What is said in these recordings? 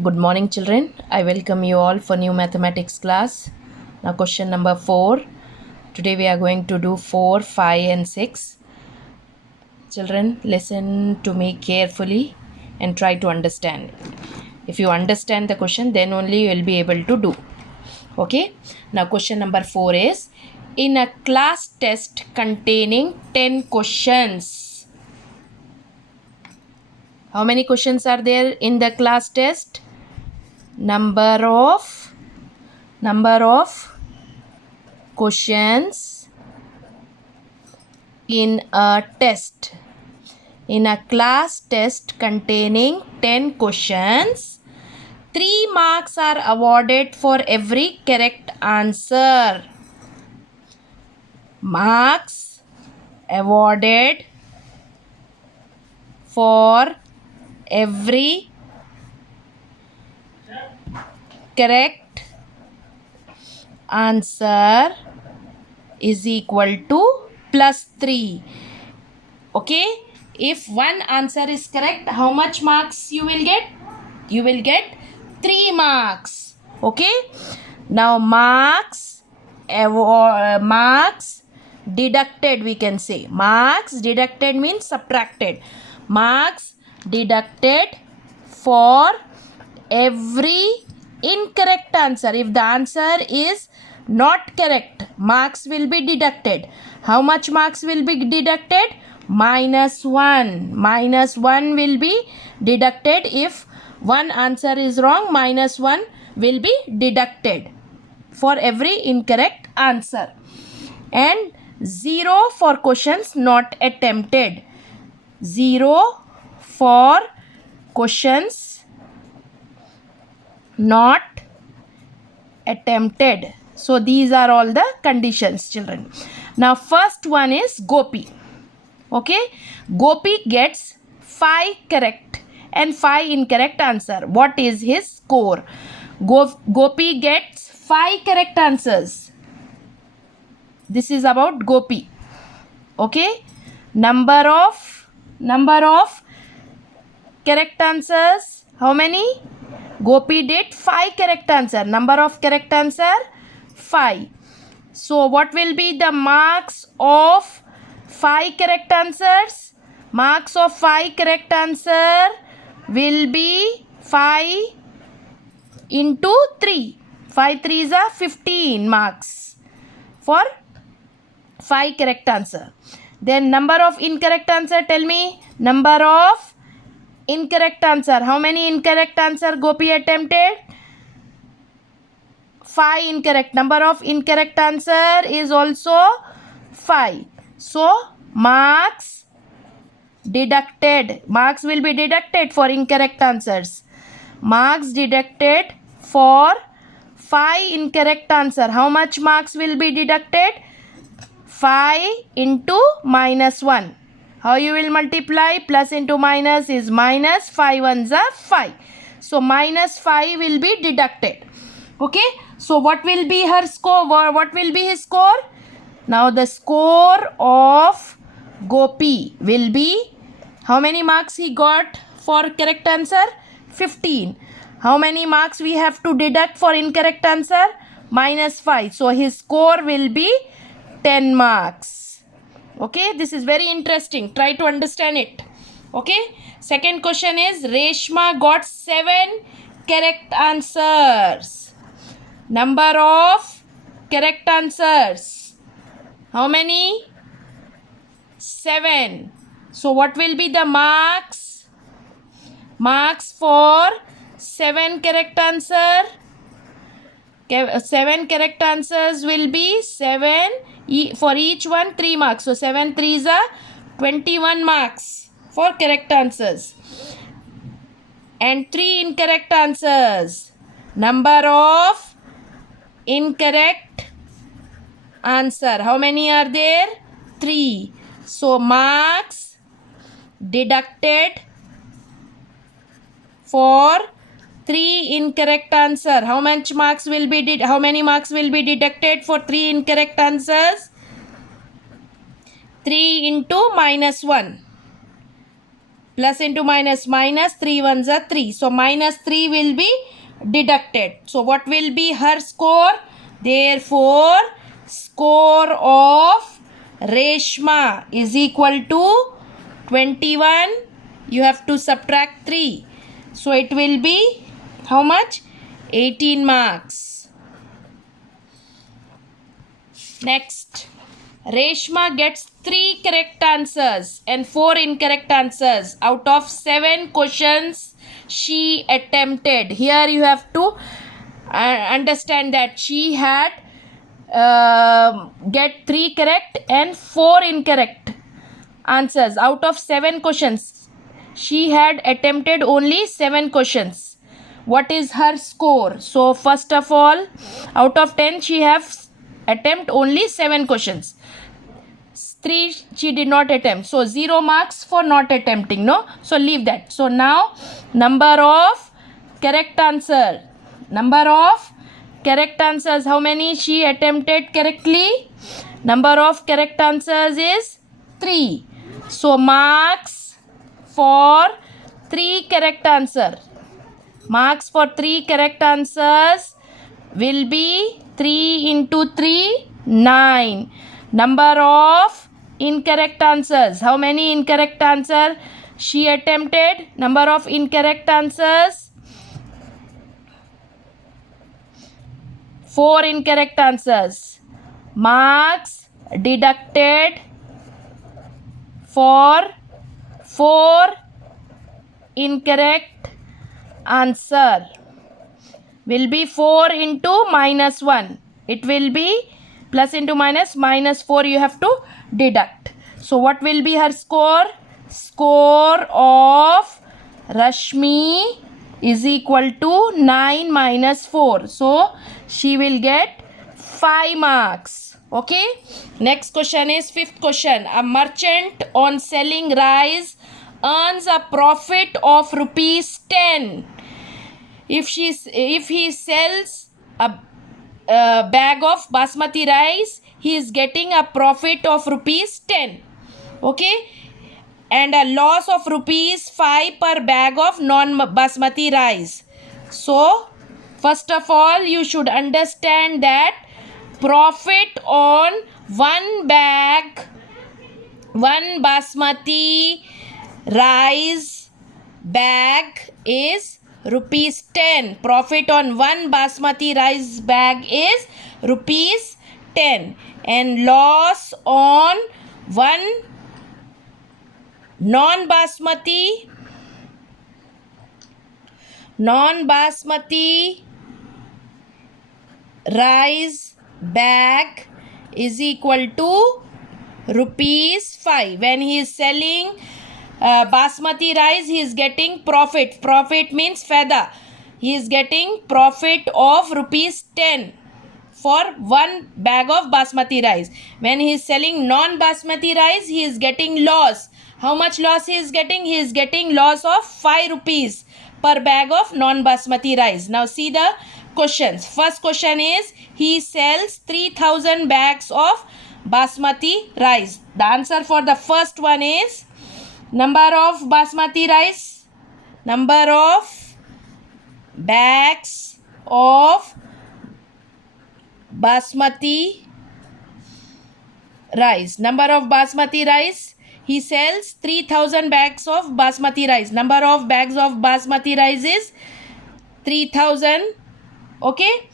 Good morning, children. I welcome you all for new mathematics class. Now, question number 4. Today we are going to do 4, 5, and 6. Children, listen to me carefully and try to understand. If you understand the question, then only you will be able to do. Okay. Now, question number 4 is in a class test containing 10 questions. How many questions are there in the class test? Number of questions in a test. In a class test containing 10 questions, 3 marks are awarded for every correct answer. Marks awarded for every correct answer is equal to plus 3. Okay, if one answer is correct, how much marks you will get? You will get 3 marks. Okay, now marks deducted, we can say. Marks deducted means subtracted. Marks deducted for every incorrect answer. If the answer is not correct, marks will be deducted. How much marks will be deducted? -1. -1 will be deducted. If one answer is wrong, -1 will be deducted for every incorrect answer. And 0 for questions not attempted. 0 for questions not attempted. So these are all the conditions, children. Now first one is Gopi. Okay, Gopi gets 5 correct and 5 incorrect answer. What is his score? Gopi gets 5 correct answers. This is about Gopi. Okay, number of correct answers, how many? Gopi did 5 correct answer. Number of correct answer 5. So what will be the marks of 5 correct answers? Marks of 5 correct answer will be 5 into 3. 5 3s are 15 marks for 5 correct answer. Then number of incorrect answer, tell me. Number of incorrect answer. How many incorrect answer Gopi attempted? 5 incorrect. Number of incorrect answer is also 5. So marks deducted. Marks will be deducted for incorrect answers. Marks deducted for 5 incorrect answer. How much marks will be deducted? 5 into -1. How you will multiply? Plus into minus is minus. 5 ones are 5. So -5 will be deducted. Okay. So what will be her score? What will be his score? Now the score of Gopi will be, how many marks he got for correct answer? 15. How many marks we have to deduct for incorrect answer? -5. So his score will be 10 marks. Okay, this is very interesting. Try to understand it. Okay, second question is Reshma got 7 correct answers. Number of correct answers, how many? 7. So what will be the marks? Marks for 7 correct answer. 7 correct answers will be 7. For each one 3 marks. So 7 3s are 21 marks for correct answers. And 3 incorrect answers. Number of incorrect answer, how many are there? 3. So marks deducted for 3 incorrect answer. How much marks will be how many marks will be deducted for 3 incorrect answers? 3 into -1. Plus into minus, minus 3 ones are 3. So minus 3 will be deducted. So what will be her score? Therefore, score of Reshma is equal to 21. You have to subtract 3. So it will be how much? 18 marks. Next, Reshma gets 3 correct answers and 4 incorrect answers out of 7 questions she attempted. Here you have to understand that she had get 3 correct and 4 incorrect answers out of 7 questions. She had attempted only 7 questions. What is her score? So first of all, out of 10 she have attempt only 7 questions. 3 she did not attempt. So 0 marks for not attempting. No. So leave that. So now number of correct answer. Number of correct answers. How many she attempted correctly? Number of correct answers is 3. So marks for 3 correct answer. Marks for 3 correct answers will be 3 into 3, 9. Number of incorrect answers. How many incorrect answer she attempted? Number of incorrect answers. 4 incorrect answers. Marks deducted for 4 incorrect answer will be 4 into minus 1. It will be plus into minus, minus 4 you have to deduct. So what will be her score? Score of Rashmi is equal to 9 minus 4. So she will get 5 marks. Okay. Next question is 5th question. A merchant on selling rice earns a profit of rupees 10. If he sells a bag of basmati rice, he is getting a profit of rupees 10. Okay, and a loss of rupees 5 per bag of non-basmati rice. So first of all, you should understand that profit on one basmati rice bag is rupees 10. Profit on one basmati rice bag is rupees 10, and loss on one non-basmati rice bag is equal to rupees 5. When he is selling basmati rice, he is getting profit. Profit means feather. He is getting profit of rupees 10 for one bag of basmati rice. When he is selling non-basmati rice, he is getting loss. How much loss he is getting? He is getting loss of 5 rupees per bag of non-basmati rice. Now see the questions. First question is, he sells 3000 bags of basmati rice. The answer for the first one is number of basmati rice, number of bags of basmati rice. Number of basmati rice, he sells 3000 bags of basmati rice. Number of bags of basmati rice is 3000. Okay,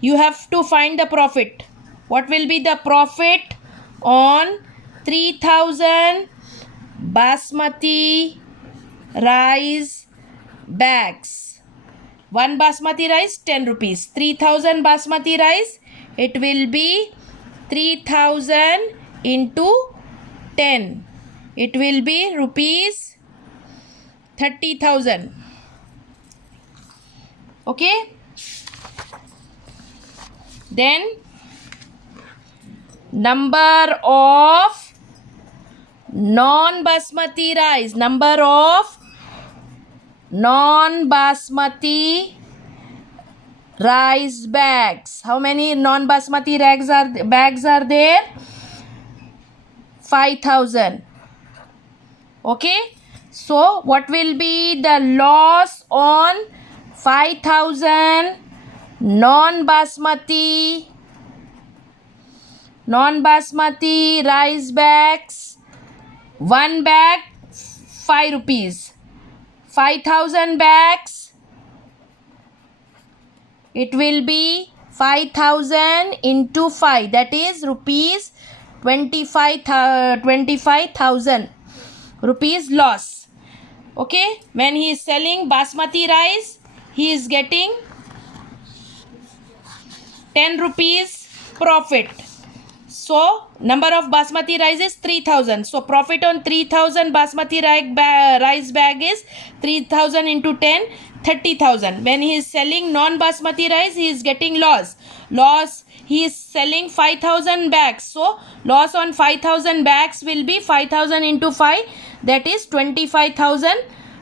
you have to find the profit. What will be the profit on 3000 basmati rice bags? One basmati rice 10 rupees. 3000 basmati rice, it will be 3000 into 10. It will be rupees 30,000. Okay. Then number of non-basmati rice. Number of non-basmati rice bags. How many non-basmati bags are there? 5000. Okay. So what will be the loss on 5,000 non-basmati rice bags? One bag 5 rupees. 5,000 bags, it will be 5,000 into 5, that is rupees 25,000 rupees loss. Okay, when he is selling basmati rice, he is getting 10 rupees profit. So number of basmati rice is 3,000. So profit on 3,000 basmati rice bag is 3,000 into 10, 30,000. When he is selling non-basmati rice, he is getting loss. He is selling 5,000 bags. So loss on 5,000 bags will be 5,000 into 5. That is 25,000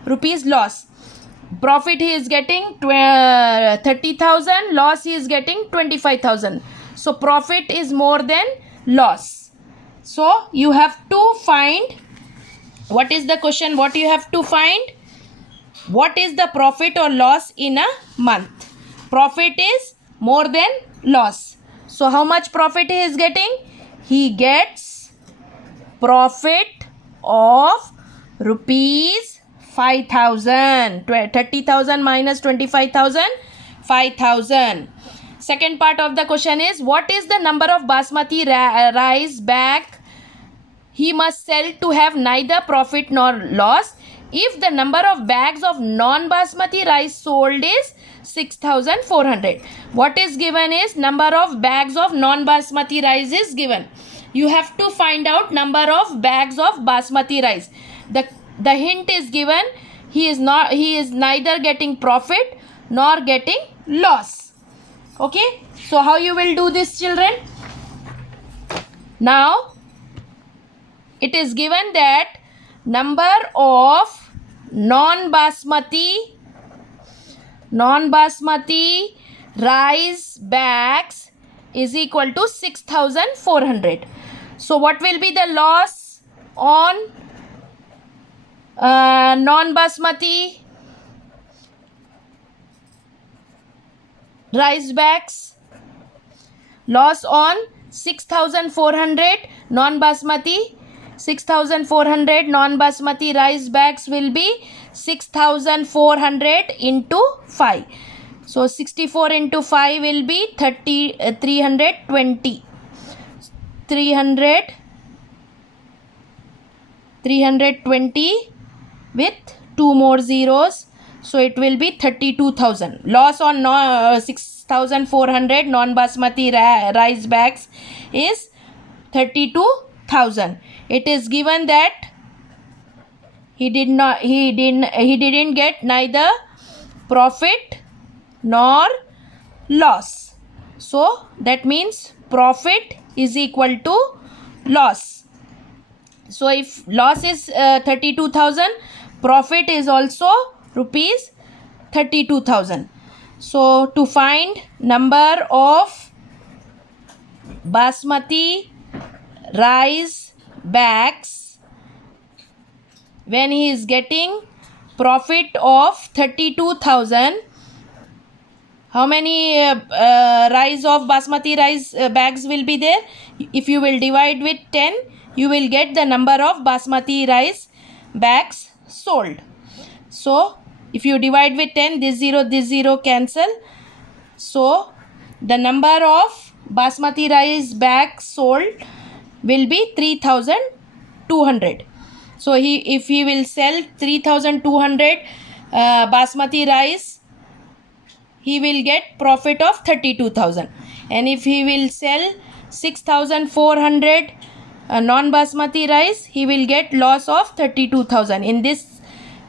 rupees loss. Profit he is getting 30,000. Loss he is getting 25,000. So profit is more than loss. So you have to find, what is the question? What you have to find? What is the profit or loss in a month? Profit is more than loss. So how much profit he is getting? He gets profit of rupees 5,000. 30,000 minus 25,000, 5,000. Second part of the question is, what is the number of basmati rice bag he must sell to have neither profit nor loss? If the number of bags of non-basmati rice sold is 6,400. What is given is number of bags of non-basmati rice is given. You have to find out number of bags of basmati rice. The hint is given. He is neither getting profit nor getting loss. Okay, so how you will do this, children? Now it is given that number of non-basmati rice bags is equal to 6,400. So what will be the loss on non-basmati rice bags? Loss on 6,400 non-basmati. 6,400 non-basmati rice bags will be 6,400 into 5. So 64 into 5 will be 320. 320 with 2 more zeros. So it will be 32,000. Loss on 6,400 non-basmati rice bags is 32,000. It is given that he didn't get neither profit nor loss. So that means profit is equal to loss. So if loss is 32,000, profit is also rupees 32,000. So to find number of basmati rice bags when he is getting profit of 32,000, how many rice of basmati rice bags will be there? If you will divide with 10, you will get the number of basmati rice bags sold. So if you divide with 10, this 0 cancel. So the number of basmati rice bags sold will be 3,200. So if he will sell 3,200 basmati rice, he will get profit of 32,000. And if he will sell 6,400 non-basmati rice, he will get loss of 32,000. In this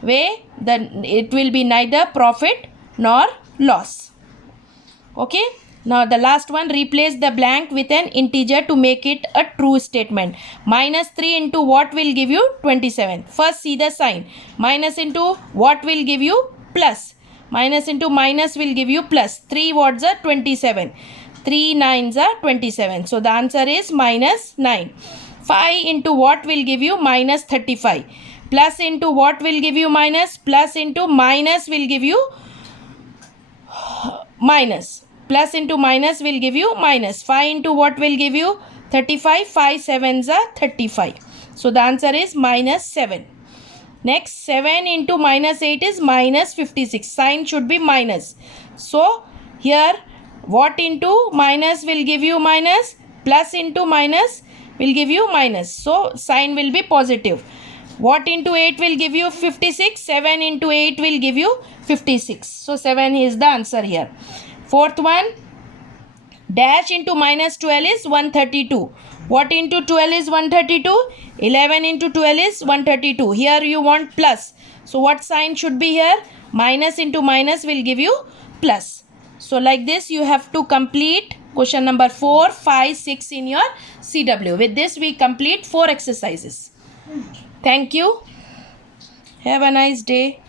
way, then it will be neither profit nor loss. Okay. Now the last one, replace the blank with an integer to make it a true statement. Minus 3 into what will give you 27. First see the sign. Minus into what will give you plus. Minus into minus will give you plus. 3 watts are 27. 3 nines are 27. So the answer is minus 9. 5 into what will give you minus 35. Plus into what will give you minus? Plus into minus will give you minus. Plus into minus will give you minus. 5 into what will give you? 35. 5 sevens are 35. So the answer is minus 7. Next, 7 into minus 8 is minus 56. Sign should be minus. So here what into minus will give you minus? Plus into minus will give you minus. So sign will be positive. What into 8 will give you 56? 7 into 8 will give you 56. So 7 is the answer here. Fourth one, dash into minus 12 is 132. What into 12 is 132? 11 into 12 is 132. Here you want plus. So what sign should be here? Minus into minus will give you plus. So like this you have to complete question number 4, 5, 6 in your CW. With this we complete 4 exercises. Thank you. Have a nice day.